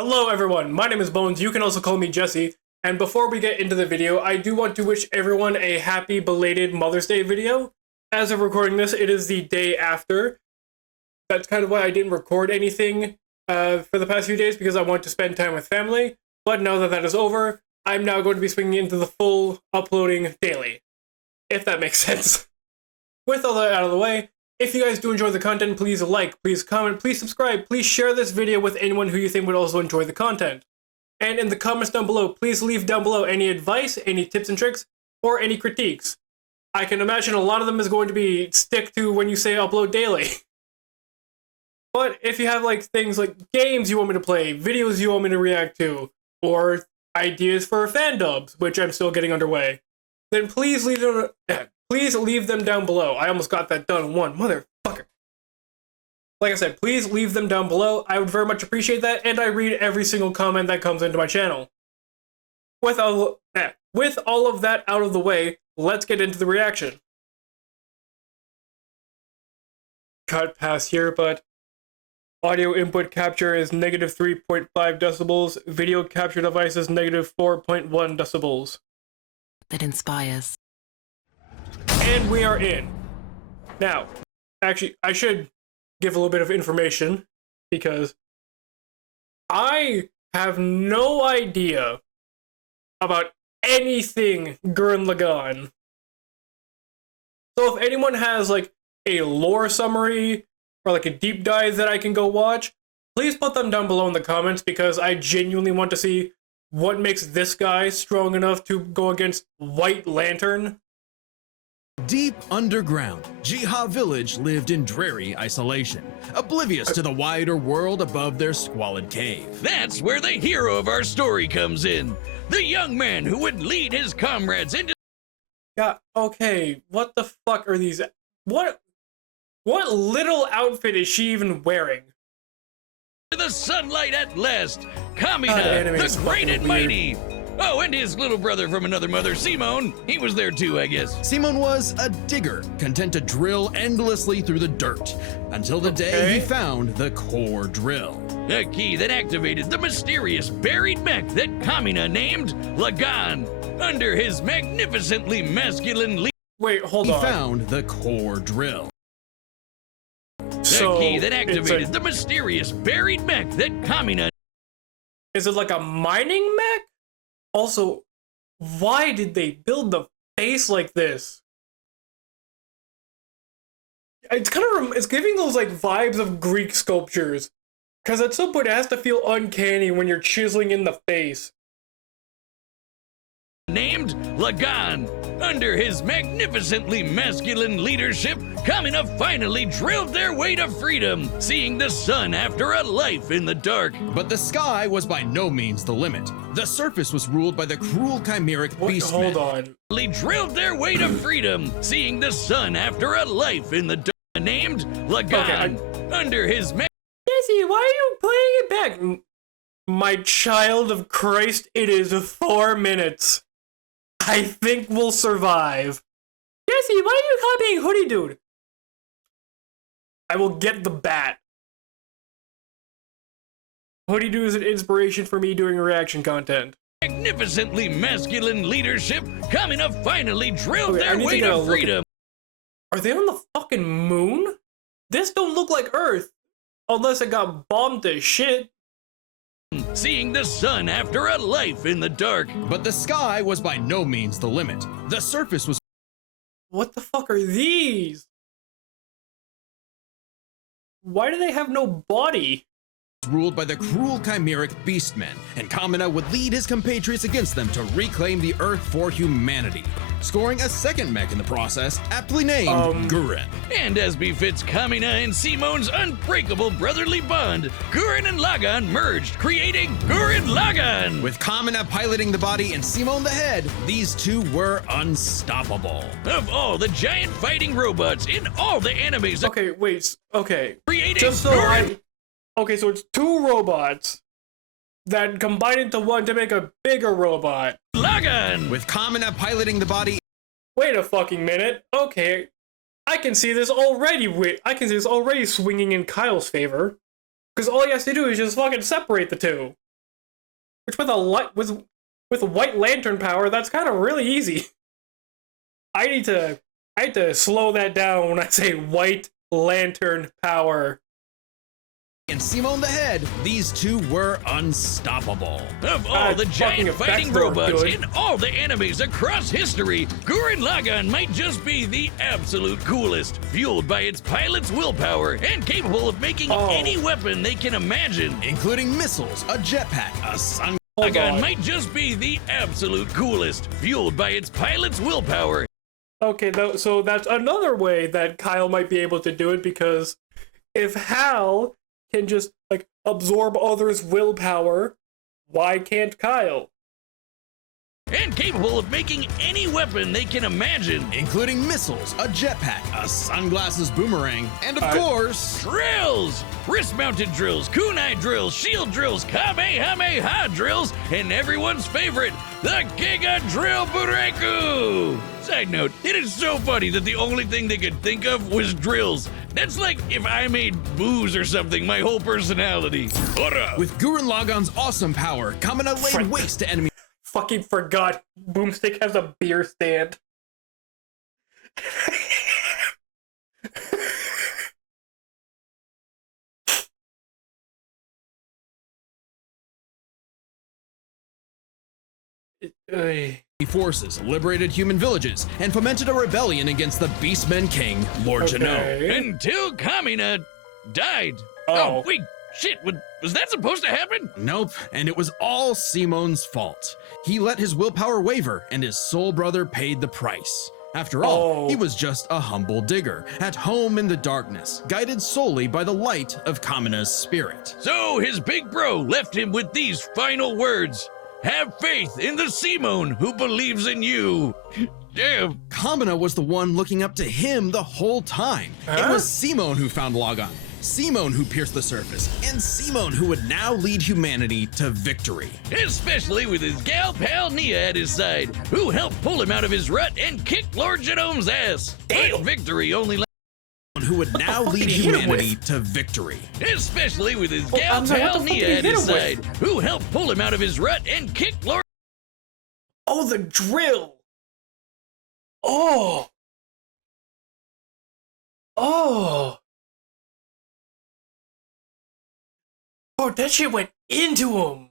Hello everyone, my name is Bones, you can also call me Jesse, and before we get into the video, I do want to wish everyone a happy belated Mother's Day video. As of recording this, it is the day after. That's kind of why I didn't record anything for the past few days, because I want to spend time with family, but now that that is over, I'm now going to be swinging into the full uploading daily, if that makes sense. With all that out of the way, if you guys do enjoy the content, please like, please comment, please subscribe, please share this video with anyone who you think would also enjoy the content. And in the comments down below, please leave down below any advice, any tips and tricks, or any critiques. I can imagine a lot of them is going to be stick to when you say upload daily. But if you have like things like games you want me to play, videos you want me to react to, or ideas for fan dubs, which I'm still getting underway, then please leave them down below. I almost got that done in one, motherfucker. Like I said, please leave them down below. I would very much appreciate that, and I read every single comment that comes into my channel. With all of that out of the way, let's get into the reaction. Cut past here, but audio input capture is negative 3.5 decibels. Video capture device is negative 4.1 decibels. That inspires. And we are in. Now, actually, I should give a little bit of information, because I have no idea about anything Gurran Lagann. So if anyone has like a lore summary or like a deep dive that I can go watch, please put them down below in the comments, because I genuinely want to see what makes this guy strong enough to go against White Lantern. Deep underground, Jiha village lived in dreary isolation, oblivious to the wider world above their squalid cave. That's where the hero of our story comes in. The young man who would lead his comrades into... Yeah, okay, what the fuck are these? What little outfit is she even wearing? the sunlight at last. Kamina, anime is the great fucking and mighty. Oh, and his little brother from another mother, Simone. He was there too, I guess. Simon was a digger, content to drill endlessly through the dirt, until the day he found the core drill. A key that activated the mysterious buried mech that Kamina named Lagann. Under his magnificently masculine Wait, hold He on. found the core drill. The key that activated the mysterious buried mech that Kamina... Is it like a mining mech? Also, why did they build the face like this? It's kind of it's giving those like vibes of Greek sculptures, because at some point it has to feel uncanny when you're chiseling in the face. Named Lagann. Under his magnificently masculine leadership, Kamina finally drilled their way to freedom, seeing the sun after a life in the dark. But the sky was by no means the limit. The surface was ruled by the cruel chimeric beastmen. Hold on. They drilled their way to freedom, seeing the sun after a life in the dark. Named Lagann. Under his Jesse, why are you playing it back? My child of Christ, it is 4 minutes. I think we'll survive. Jesse, why are you copying Hoodie Dude? I will get the bat. Hoodie Dude is an inspiration for me doing reaction content. magnificently masculine leadership, Kamina finally drilled their way to freedom. Are they on the fucking moon? This don't look like Earth. Unless it got bombed to shit. Seeing the sun after a life in the dark. But the sky was by no means the limit. The surface was... What the fuck are these? Why do they have no body? ruled by the cruel chimeric beastmen, and Kamina would lead his compatriots against them to reclaim the Earth for humanity, scoring a second mech in the process, aptly named Gurran. And as befits Kamina and Simone's unbreakable brotherly bond, Gurran and Lagann merged, creating Gurran Lagann. With Kamina piloting the body and Simone the head, these two were unstoppable. Of all the giant fighting robots in all the animes, Okay, wait, okay. creating Just so Gurran. Okay, so it's two robots that combine into one to make a bigger robot. Lagann. With Kamina piloting the body... Wait a fucking minute. Okay, I can see this already. I can see this already swinging in Kyle's favor, because all he has to do is just fucking separate the two. which with a light with White Lantern power, that's kind of really easy. I need to slow that down when I say White Lantern power. And Simone the Head, these two were unstoppable. Of all the giant fighting robots good. in all the animes across history, Gurran Lagann might just be the absolute coolest, fueled by its pilot's willpower and capable of making any weapon they can imagine. Including missiles, a jetpack, a sun... Lagann might just be the absolute coolest, fueled by its pilot's willpower. Okay, so that's another way that Kyle might be able to do it, because if Hal can just, like, absorb others' willpower, why can't Kyle? And capable of making any weapon they can imagine. Including missiles, a jetpack, a sunglasses boomerang, and of course... Drills! Wrist-mounted drills, kunai drills, shield drills, kamehameha drills, and everyone's favorite, the Giga Drill Bureku! Side note, it is so funny that the only thing they could think of was drills. That's like if I made booze or something my whole personality. With Gurran Lagann's awesome power, Kamina laid waste to enemies. Fucking forgot Boomstick has a beer stand. Forces liberated human villages and fomented a rebellion against the Beastmen King, Lord Janot. Until Kamina died. Oh, wait, shit, was that supposed to happen? Nope, and it was all Simone's fault. He let his willpower waver, and his soul brother paid the price. After all, he was just a humble digger, at home in the darkness, guided solely by the light of Kamina's spirit. So his big bro left him with these final words. Have faith in the Simone who believes in you. Damn. Kamina was the one looking up to him the whole time. It was Simone who found Lagann, Simone who pierced the surface, and Simone who would now lead humanity to victory. Especially with his gal pal Nia at his side, who helped pull him out of his rut and kick Lord Genome's ass. But victory only who would now lead humanity to victory. Especially with his gal pal Nia at his side, who helped pull him out of his rut and kick Lord... Oh, the drill! Oh! Oh! Oh, that shit went into him!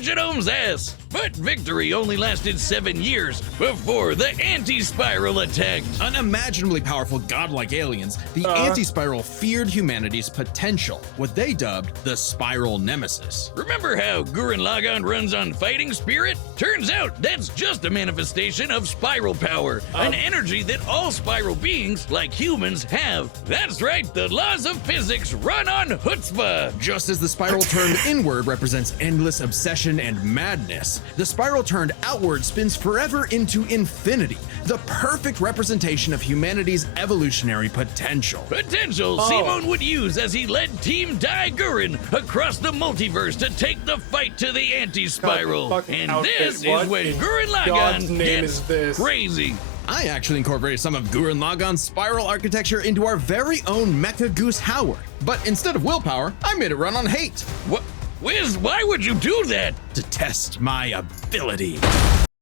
Genome's ass. But victory only lasted 7 years before the anti-spiral attacked. Unimaginably powerful godlike aliens, the anti-spiral feared humanity's potential, what they dubbed the spiral nemesis. Remember how Gurran Lagann runs on fighting spirit? Turns out that's just a manifestation of spiral power, an energy that all spiral beings, like humans, have. That's right, the laws of physics run on chutzpah. Just as the spiral turned inward represents endless obsession and madness, the spiral turned outward spins forever into infinity, the perfect representation of humanity's evolutionary potential. Simone would use as he led Team Gurran across the multiverse to take the fight to the anti-spiral. And this is when Gurran Lagann gets crazy. I actually incorporated some of Gurran Lagann's spiral architecture into our very own Mecha Goose Howard. But instead of willpower, I made it run on hate. What? Wiz, why would you do that? To test my ability.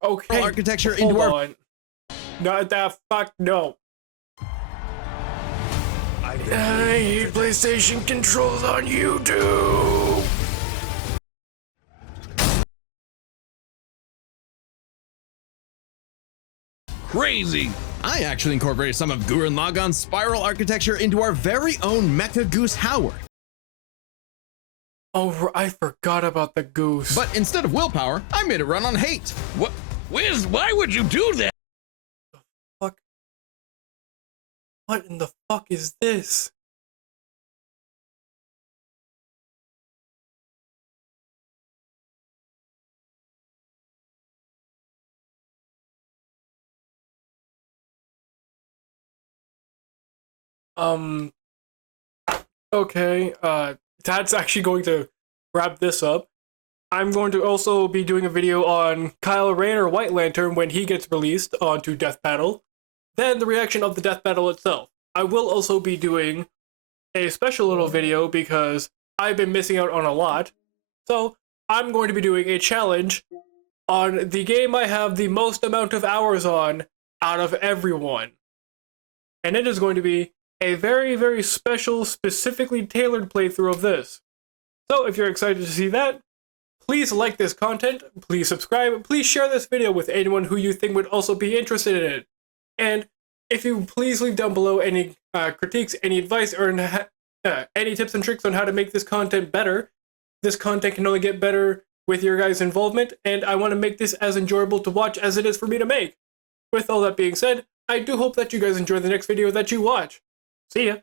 Okay. Architecture into our... Not that fuck no. I hate PlayStation controls on YouTube. Crazy. I actually incorporated some of Gurran Lagann's spiral architecture into our very own Mecha Goose Howard. Oh, I forgot about the goose. But instead of willpower, I made it run on hate. What? Wiz, why would you do that? Fuck. What in the fuck is this? Okay, that's actually going to wrap this up. I'm going to also be doing a video on Kylo Ren or White Lantern when he gets released onto Death Battle, then the reaction of the Death Battle itself. I will also be doing a special little video because I've been missing out on a lot, so I'm going to be doing a challenge on the game I have the most amount of hours on out of everyone. And it is going to be a very, very special, specifically tailored playthrough of this. So if you're excited to see that, please like this content, please subscribe, please share this video with anyone who you think would also be interested in it. And if you please leave down below any critiques, any advice, or any tips and tricks on how to make this content better. This content can only get better with your guys' involvement, and I want to make this as enjoyable to watch as it is for me to make. With all that being said, I do hope that you guys enjoy the next video that you watch. See ya!